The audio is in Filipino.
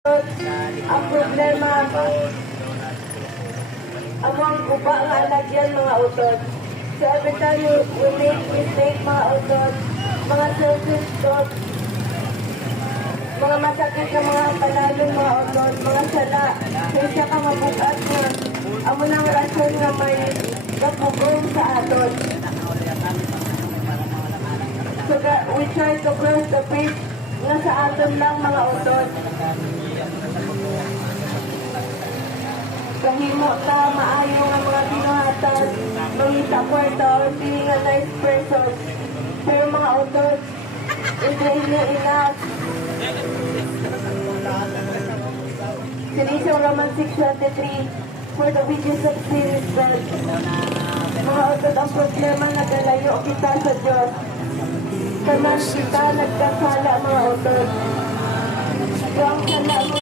Ang problema, among guba nga alagyan mga utod. So every time we make mistake mga utod, mga self-discord, mga masakit na mga panalong mga utod, mga sala, kaya siya ka mabugat nga. Amo nang rason nga may kapugong sa aton. So we try to cross the bridge nga sa aton lang mga utod. Kahimo ka, maayo nga mga binuhatan, mangita kwarta o pili nga nice person. Pero mga utod, it's really enough. Sinisang Roman 6:23 for the wages of sin is death. Mga utod, ang problema nagalayo kita sa Diyos. Kanan kita nagkasala mga utod. So ang sala mo